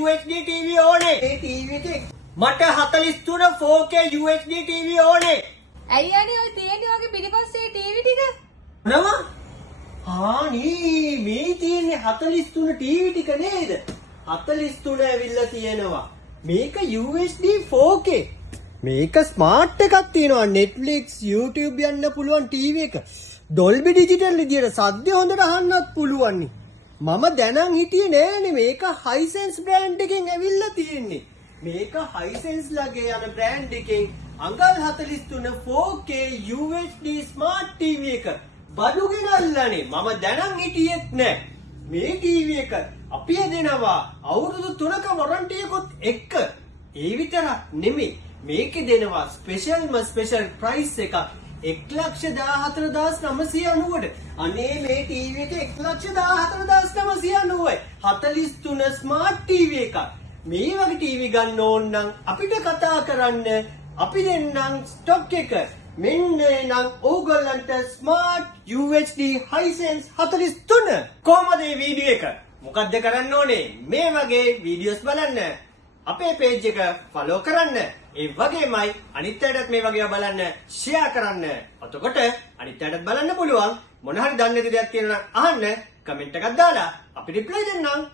UHD TV ඕනේ. ඒ TV එකේ මට 43 4K UHD TV ඕනේ. ඇයි අනේ ඔය තියෙන්නේ වගේ පිටිපස්සේ ටීවී ටික? නම? මේ තියෙන්නේ 43 TV ටික නේද? 43 ඇවිල්ලා තියෙනවා. මේක UHD 4K. මේක ස්මාර්ට් එකක් තියෙනවා. Netflix, YouTube යන්න පුළුවන් TV එක. Dolby Digital විදියට සද්ද හොඳට අහන්නත් පුළුවන්. මම දැනන් හිටියේ නෑනේ මේක Hisense brand එකෙන් ඇවිල්ලා තියෙන්නේ. මේක Hisense ලගේ යන brand එකෙන් අඟල් 43 4K UHD smart TV එක. බඩු ගෙනල්ලානේ. මම දැනන් හිටියෙත් නෑ. මේ TV එක අපි දෙනවා අවුරුදු 3ක warranty එකත් එක්ක. ඒ විතරක් නෙමෙයි. මේකේ දෙනවා ස්පෙෂල් ප්‍රයිස් එකක් 1,14,990ට. අනේ මේ ටීවී එක 1,14,990යි. 43 ස්මාර්ට් ටීවී එකක්. මේ වගේ ටීවී ගන්න ඕන නම් අපිට කතා කරන්න. අපි දෙන්නම් ස්ටොක් එක. මෙන්න නම් ඕගොල්ලන්ට ස්මාර්ට් UHD Hisense 43. කොහමද මේ වීඩියෝ එක? මොකද්ද කරන්න ඕනේ? මේ වගේ වීඩියෝස් බලන්න. අපේ page එක follow කරන්න. ඒ වගේමයි අනිත් අයටත් මේ වගේ බලන්න share කරන්න. එතකොට අනිත් අයටත් බලන්න පුළුවන්. මොන හරි දන්නේ නැති දෙයක් තියෙනවා නම් අහන්න. කමෙන්ට් එකක් දාලා අපි reply දෙන්නම්.